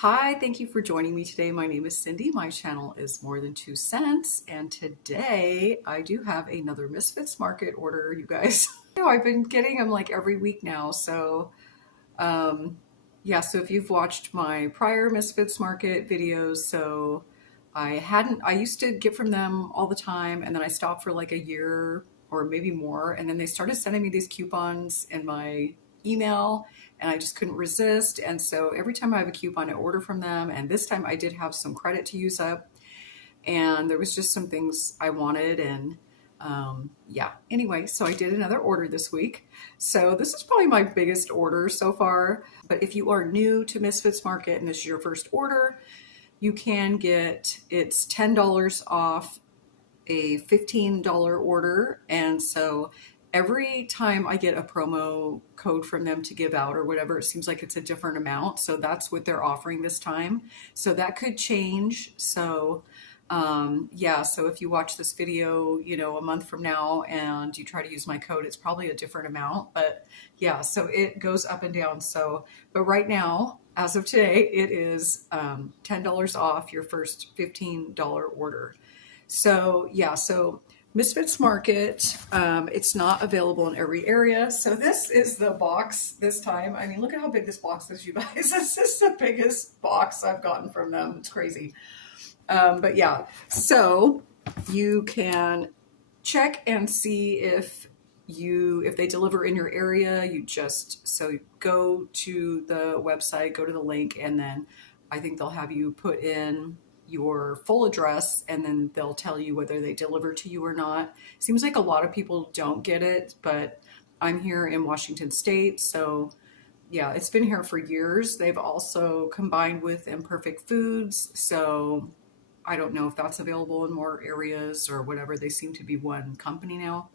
Hi, thank you for joining me today. My name is Cindy. My channel is More Than 2 Cents, and today I do have another Misfits Market order, you guys. I've been getting them like every week now. Um, so if you've watched my prior Misfits Market videos, I used to get from them all the time, and then I stopped for like a year or maybe more, and then they started sending me these coupons in my email, and I just couldn't resist. And so every time I have a coupon, I order from them, and this time I did have some credit to use up, and there was just some things I wanted, and anyway, so I did another order this week. So this is probably my biggest order so far. But if you are new to Misfits Market and this is your first order, you can get it's $10 off a $15 order. And so every time I get a promo code from them to give out or whatever, it seems like it's a different amount. So that's what they're offering this time. So that could change. So if you watch this video, a month from now and you try to use my code, it's probably a different amount. But yeah, so it goes up and down. But right now, as of today, it is $10 off your first $15 order. So Misfits Market, it's not available in every area. So this is the box this time. I mean, look at how big this box is, you guys. This is the biggest box I've gotten from them. It's crazy. So you can check and see if they deliver in your area. So go to the website, go to the link, and then I think they'll have you put in your full address, and then they'll tell you whether they deliver to you or not. Seems like a lot of people don't get it, but I'm here in Washington State, so yeah, it's been here for years. They've also combined with Imperfect Foods, so I don't know if that's available in more areas or whatever. They seem to be one company now.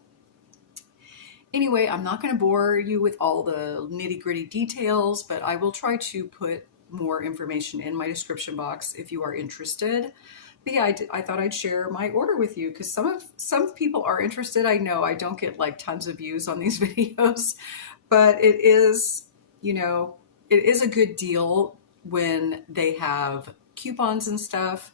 Anyway, I'm not going to bore you with all the nitty-gritty details, but I will try to put more information in my description box if you are interested. But yeah, I thought I'd share my order with you because some people are interested. I know I don't get like tons of views on these videos, but it is a good deal when they have coupons and stuff.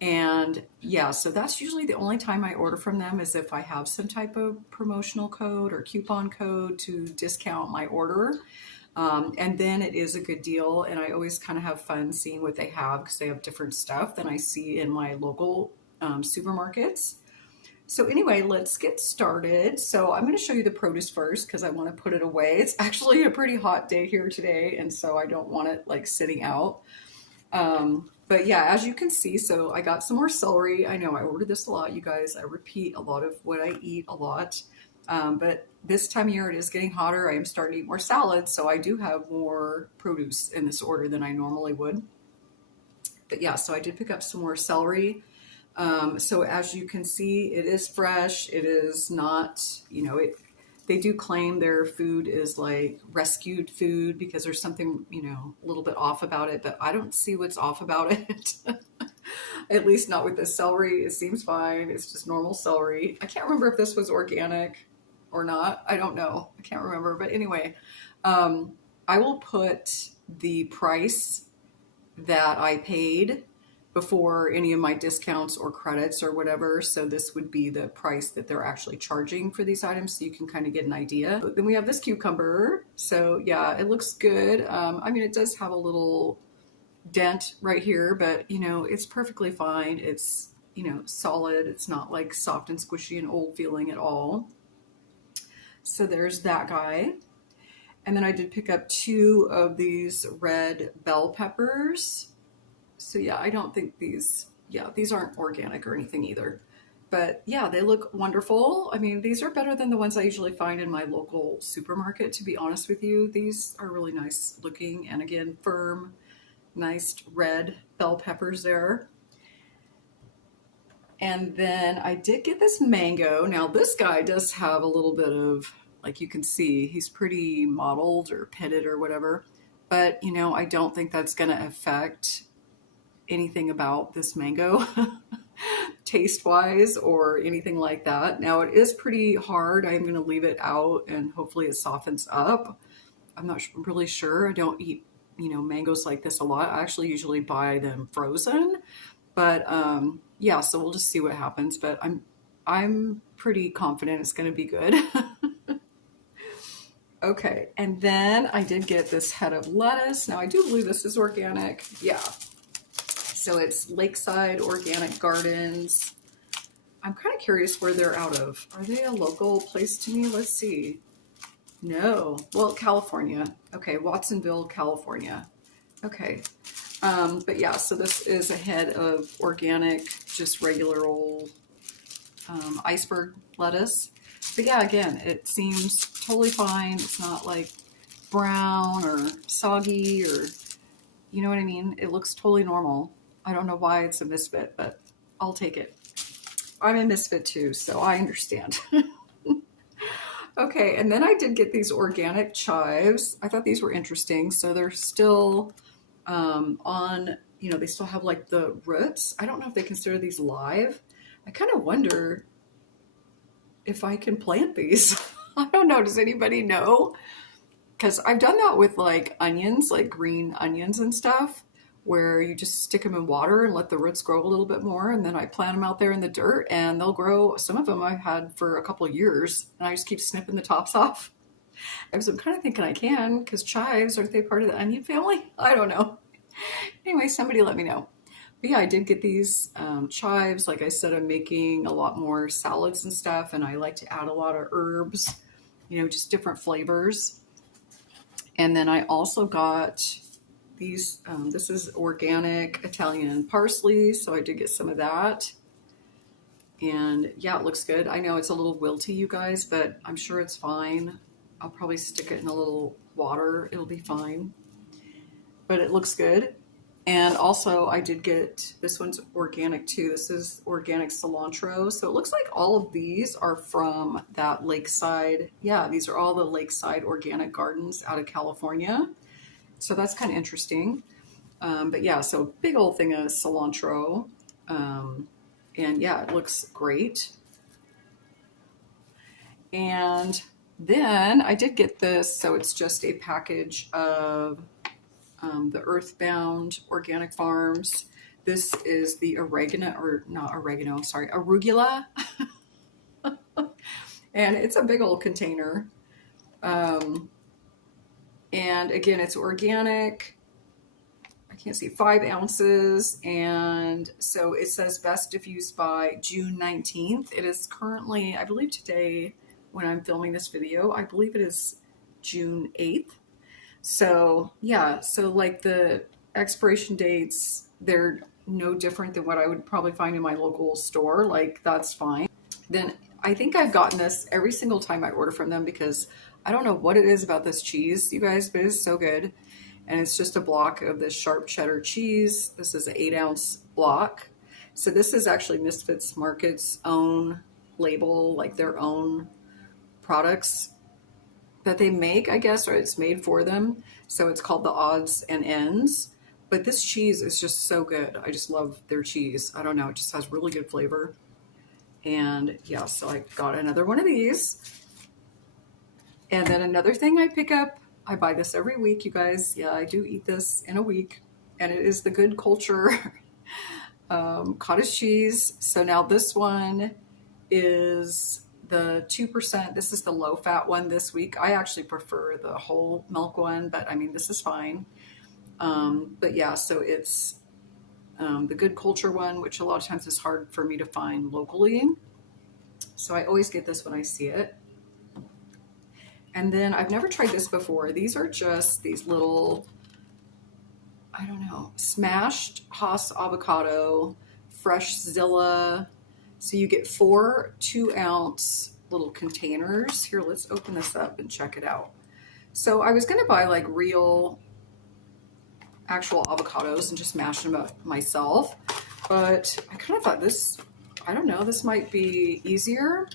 And yeah, so that's usually the only time I order from them is if I have some type of promotional code or coupon code to discount my order. And then it is a good deal. And I always kind of have fun seeing what they have because they have different stuff than I see in my local supermarkets. So anyway, let's get started. So I'm going to show you the produce first because I want to put it away. It's actually a pretty hot day here today, and so I don't want it like sitting out. But yeah, as you can see, so I got some more celery. I know I ordered this a lot, you guys. I repeat a lot of what I eat a lot. But this time of year, it is getting hotter. I am starting to eat more salads, so I do have more produce in this order than I normally would. But yeah, so I did pick up some more celery. So as you can see, it is fresh. It is not, they do claim their food is like rescued food because there's something, a little bit off about it, but I don't see what's off about it. At least not with the celery. It seems fine. It's just normal celery. I can't remember if this was organic or not. I don't know. I can't remember. But anyway, I will put the price that I paid before any of my discounts or credits or whatever. So this would be the price that they're actually charging for these items, so you can kind of get an idea. But then we have this cucumber. So yeah, it looks good. I mean, it does have a little dent right here, but it's perfectly fine. It's solid. It's not like soft and squishy and old feeling at all. So there's that guy. And then I did pick up 2 of these red bell peppers. So yeah, I don't think these aren't organic or anything either. But yeah, they look wonderful. I mean, these are better than the ones I usually find in my local supermarket, to be honest with you. These are really nice looking, and again, firm, nice red bell peppers there. And then I did get this mango. Now this guy does have a little bit of, like you can see, he's pretty mottled or pitted or whatever. But I don't think that's gonna affect anything about this mango taste wise or anything like that. Now it is pretty hard. I'm gonna leave it out and hopefully it softens up. I'm not really sure. I don't eat mangoes like this a lot. I actually usually buy them frozen, but yeah, so we'll just see what happens. But I'm pretty confident it's going to be good. Okay, and then I did get this head of lettuce. Now I do believe this is organic. Yeah. So it's Lakeside Organic Gardens. I'm kind of curious where they're out of. Are they a local place to me? Let's see. No. Well, California. Okay, Watsonville, California. Okay. But yeah, so this is a head of organic, just regular old iceberg lettuce. But yeah, again, it seems totally fine. It's not like brown or soggy or, you know what I mean? It looks totally normal. I don't know why it's a misfit, but I'll take it. I'm a misfit too, so I understand. Okay, and then I did get these organic chives. I thought these were interesting. So they're still on, they still have like the roots. I don't know if they consider these live. I kind of wonder if I can plant these. I don't know. Does anybody know? Because I've done that with like onions, like green onions and stuff, where you just stick them in water and let the roots grow a little bit more. And then I plant them out there in the dirt and they'll grow. Some of them I've had for a couple of years and I just keep snipping the tops off. I'm kind of thinking I can, because chives, aren't they part of the onion family? I don't know. Anyway, somebody let me know. But yeah, I did get these chives. Like I said, I'm making a lot more salads and stuff, and I like to add a lot of herbs, just different flavors. And then I also got these, this is organic Italian parsley, so I did get some of that. And yeah, it looks good. I know it's a little wilty, you guys, but I'm sure it's fine. I'll probably stick it in a little water. It'll be fine. But it looks good. And also I did get, this one's organic too. This is organic cilantro. So it looks like all of these are from that Lakeside. Yeah, these are all the Lakeside Organic Gardens out of California. So that's kind of interesting. But yeah, so big old thing of cilantro. And yeah, it looks great. And then I did get this. So it's just a package of the Earthbound Organic Farms. This is the oregano, or not oregano, sorry, arugula. And it's a big old container. And again, it's organic. I can't see, 5 ounces. And so it says best if used by June 19th. It is currently, I believe today, when I'm filming this video, I believe it is June 8th. So yeah, so like the expiration dates, they're no different than what I would probably find in my local store. Like that's fine. Then I think I've gotten this every single time I order from them, because I don't know what it is about this cheese, you guys, but it's so good. And it's just a block of this sharp cheddar cheese. This is an 8-ounce block. So this is actually Misfits Market's own label, like their own products that they make, I guess, or it's made for them. So it's called the Odds and Ends. But this cheese is just so good. I just love their cheese. I don't know, it just has really good flavor. And yeah, so I got another one of these. And then another thing I pick up, I buy this every week, you guys. Yeah, I do eat this in a week. And it is the Good Culture cottage cheese. So now this one is the 2%. This is the low fat one this week. I actually prefer the whole milk one, but I mean, this is fine. But yeah, so it's the Good Culture one, which a lot of times is hard for me to find locally. So I always get this when I see it. And then I've never tried this before. These are just these little, I don't know, smashed Hass avocado, fresh Zilla. So you get 4 2-ounce little containers. Here, let's open this up and check it out. So I was going to buy like real actual avocados and just mash them up myself. But I kind of thought this, I don't know, this might be easier.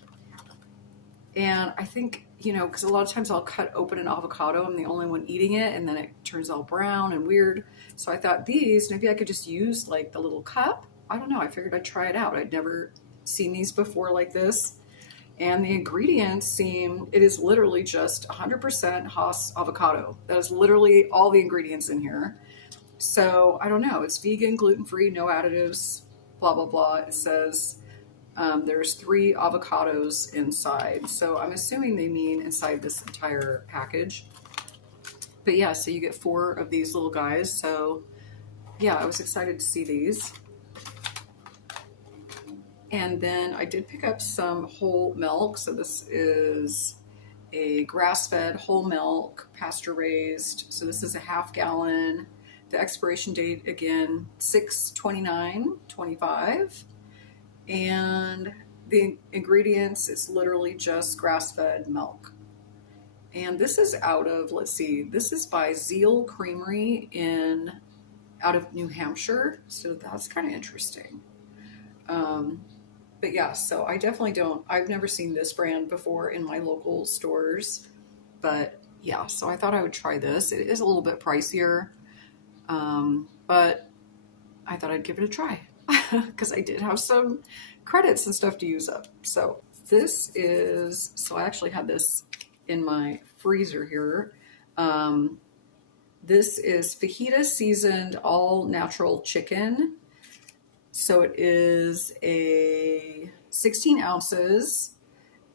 And I think, because a lot of times I'll cut open an avocado, I'm the only one eating it, and then it turns all brown and weird. So I thought these, maybe I could just use like the little cup. I don't know, I figured I'd try it out. I'd never seen these before like this. And the ingredients seem, it is literally just 100% Haas avocado. That is literally all the ingredients in here. So I don't know. It's vegan, gluten-free, no additives, blah, blah, blah. It says there's 3 avocados inside. So I'm assuming they mean inside this entire package. But yeah, so you get 4 of these little guys. So yeah, I was excited to see these. And then I did pick up some whole milk. So this is a grass-fed whole milk, pasture-raised. So this is a half gallon. The expiration date, again, 6/29/25. And the ingredients, it's literally just grass-fed milk. And this is out of, let's see, this is by Zeal Creamery out of New Hampshire. So that's kind of interesting. But yeah, so I definitely I've never seen this brand before in my local stores. But yeah, so I thought I would try this. It is a little bit pricier, but I thought I'd give it a try because I did have some credits and stuff to use up. So so I actually had this in my freezer here. This is fajita seasoned all natural chicken. So it is a 16 ounces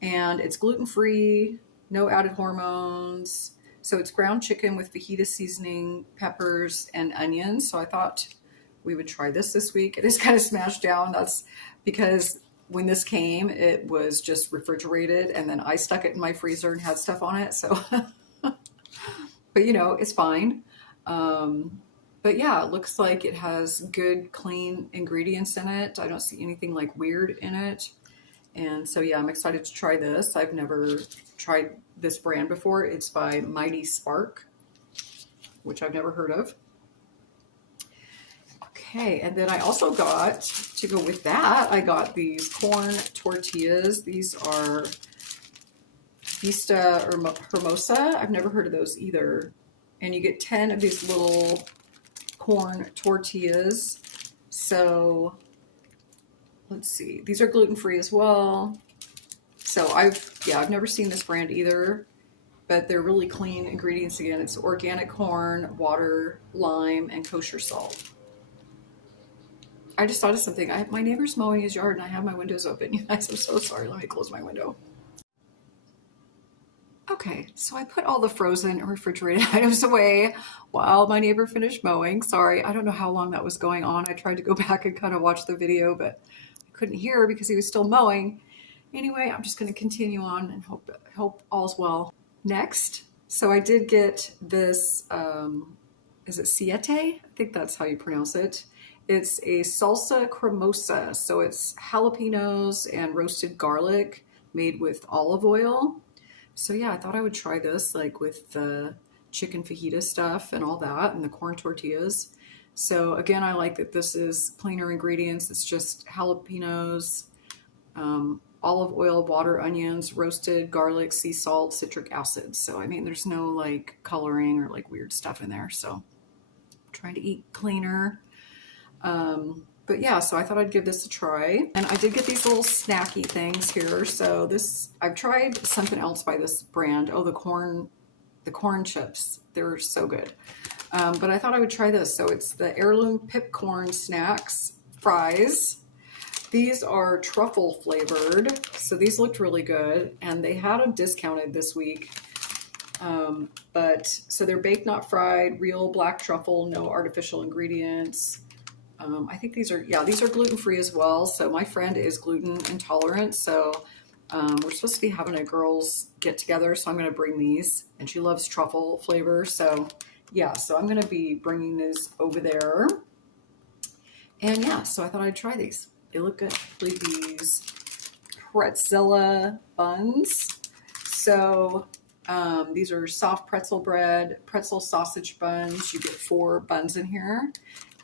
and it's gluten-free, no added hormones. So it's ground chicken with fajita seasoning, peppers, and onions. So I thought we would try this week. It is kind of smashed down. That's because when this came, it was just refrigerated and then I stuck it in my freezer and had stuff on it. So, but you know, it's fine. But yeah, it looks like it has good, clean ingredients in it. I don't see anything like weird in it. And so yeah, I'm excited to try this. I've never tried this brand before. It's by Mighty Spark, which I've never heard of. Okay, and then I also got, to go with that, I got these corn tortillas. These are Vista or Hermosa. I've never heard of those either. And you get 10 of these little corn tortillas. So let's see, these are gluten-free as well. So I've never seen this brand either, but they're really clean ingredients. Again, it's organic corn, water, lime, and kosher salt. I just thought of something. My neighbor's mowing his yard and I have my windows open. You guys, I'm so sorry. Let me close my window. Okay, so I put all the frozen and refrigerated items away while my neighbor finished mowing. Sorry, I don't know how long that was going on. I tried to go back and kind of watch the video, but I couldn't hear because he was still mowing. Anyway, I'm just going to continue on and hope all's well. Next, so I did get this, is it siete? I think that's how you pronounce it. It's a salsa cremosa. So it's jalapenos and roasted garlic made with olive oil. So yeah, I thought I would try this like with the chicken fajita stuff and all that and the corn tortillas. So again, I like that this is cleaner ingredients. It's just jalapenos, olive oil, water, onions, roasted garlic, sea salt, citric acid. So I mean, there's no like coloring or like weird stuff in there. So I'm trying to eat cleaner. But yeah, so I thought I'd give this a try. And I did get these little snacky things here. So I've tried something else by this brand. Oh, the corn chips. They're so good. But I thought I would try this. So it's the Heirloom Pipcorn Snacks Fries. These are truffle flavored. So these looked really good. And they had them discounted this week. So they're baked, not fried, real black truffle, no artificial ingredients. I think these are gluten-free as well. So my friend is gluten intolerant. So we're supposed to be having a girls get together. So I'm going to bring these and she loves truffle flavor. So yeah, so I'm going to be bringing these over there. And yeah, so I thought I'd try these. They look good. These Pretzella buns. So these are soft pretzel bread, pretzel sausage buns. You get 4 buns in here.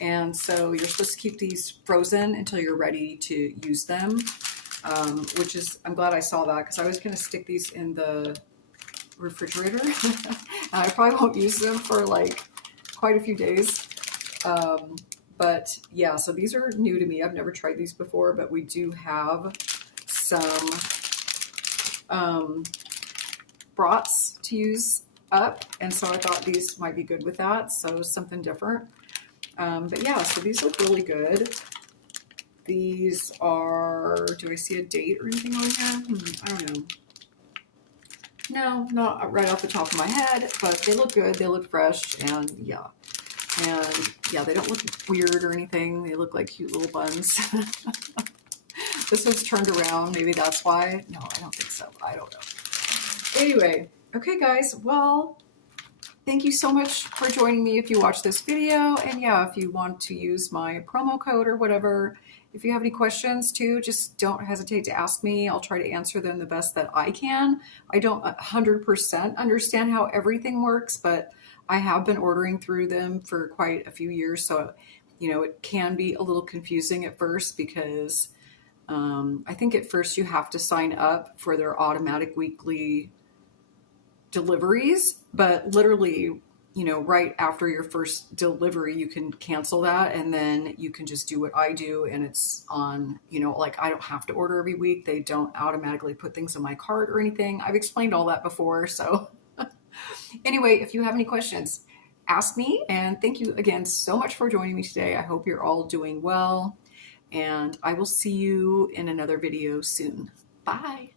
And so you're supposed to keep these frozen until you're ready to use them, which is, I'm glad I saw that because I was going to stick these in the refrigerator. And I probably won't use them for like quite a few days. But yeah, so these are new to me. I've never tried these before, but we do have some brats to use up, and so I thought these might be good with that. So something different. But yeah, so these look really good. These are, do I see a date or anything on here? I don't know. No, not right off the top of my head, but they look good. They look fresh, and yeah. And yeah, they don't look weird or anything. They look like cute little buns. This was turned around. Maybe that's why. No, I don't think so. I don't know. Anyway, okay, guys. Well, thank you so much for joining me if you watch this video. And yeah, if you want to use my promo code or whatever, if you have any questions too, just don't hesitate to ask me. I'll try to answer them the best that I can. I don't 100% understand how everything works, but I have been ordering through them for quite a few years. So, you know, it can be a little confusing at first because I think at first you have to sign up for their automatic weekly deliveries, but literally, you know, right after your first delivery, you can cancel that and then you can just do what I do. And it's on, you know, like I don't have to order every week. They don't automatically put things in my cart or anything. I've explained all that before. So anyway, if you have any questions, ask me. And thank you again so much for joining me today. I hope you're all doing well. And I will see you in another video soon. Bye.